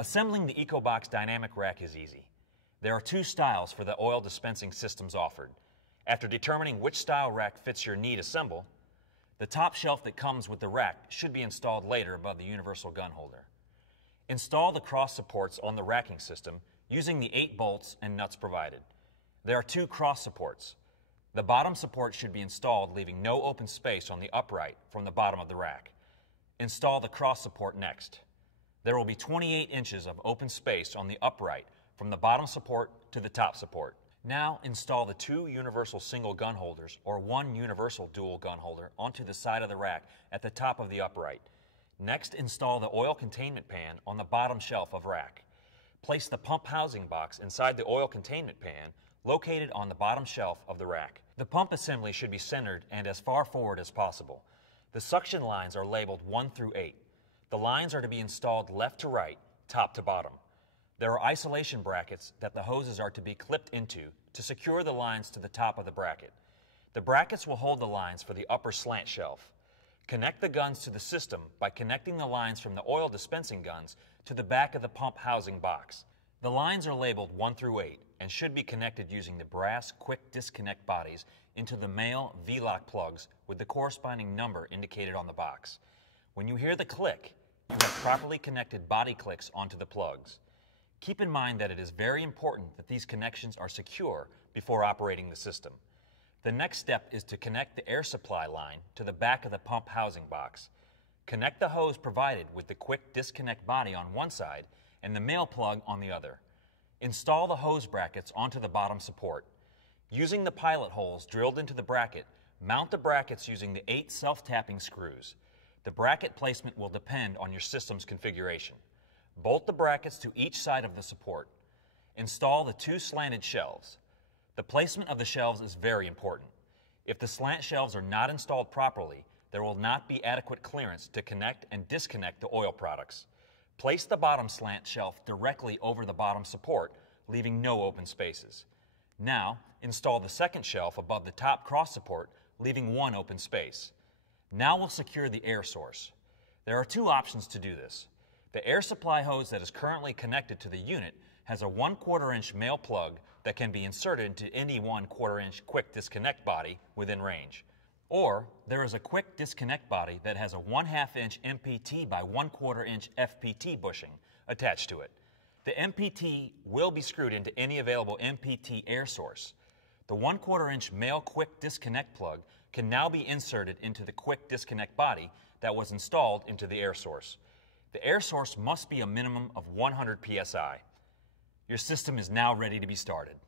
Assembling the Ecobox dynamic rack is easy. There are two styles for the oil dispensing systems offered. After determining which style rack fits your need, assemble. The top shelf that comes with the rack should be installed later above the universal gun holder. Install the cross supports on the racking system using the 8 bolts and nuts provided. There are 2 cross supports. The bottom support should be installed, leaving no open space on the upright from the bottom of the rack. Install the cross support next. There will be 28 inches of open space on the upright from the bottom support to the top support. Now install the 2 universal single gun holders or 1 universal dual gun holder onto the side of the rack at the top of the upright. Next, install the oil containment pan on the bottom shelf of rack. Place the pump housing box inside the oil containment pan located on the bottom shelf of the rack. The pump assembly should be centered and as far forward as possible. The suction lines are labeled 1 through 8. The lines are to be installed left to right, top to bottom. There are isolation brackets that the hoses are to be clipped into to secure the lines to the top of the bracket. The brackets will hold the lines for the upper slant shelf. Connect the guns to the system by connecting the lines from the oil dispensing guns to the back of the pump housing box. The lines are labeled 1 through 8 and should be connected using the brass quick disconnect bodies into the male V-lock plugs with the corresponding number indicated on the box. When you hear the click, you have properly connected body clicks onto the plugs. Keep in mind that it is very important that these connections are secure before operating the system. The next step is to connect the air supply line to the back of the pump housing box. Connect the hose provided with the quick disconnect body on one side and the male plug on the other. Install the hose brackets onto the bottom support. Using the pilot holes drilled into the bracket, mount the brackets using the 8 self-tapping screws. The bracket placement will depend on your system's configuration. Bolt the brackets to each side of the support. Install the 2 slanted shelves. The placement of the shelves is very important. If the slant shelves are not installed properly, there will not be adequate clearance to connect and disconnect the oil products. Place the bottom slant shelf directly over the bottom support, leaving no open spaces. Now, install the second shelf above the top cross support, leaving 1 open space. Now we'll secure the air source. There are 2 options to do this. The air supply hose that is currently connected to the unit has a 1/4 inch male plug that can be inserted into any 1/4 inch quick disconnect body within range. Or there is a quick disconnect body that has a 1/2 inch MPT by 1/4 inch FPT bushing attached to it. The MPT will be screwed into any available MPT air source. The 1/4 inch male quick disconnect plug can now be inserted into the quick disconnect body that was installed into the air source. The air source must be a minimum of 100 psi. Your system is now ready to be started.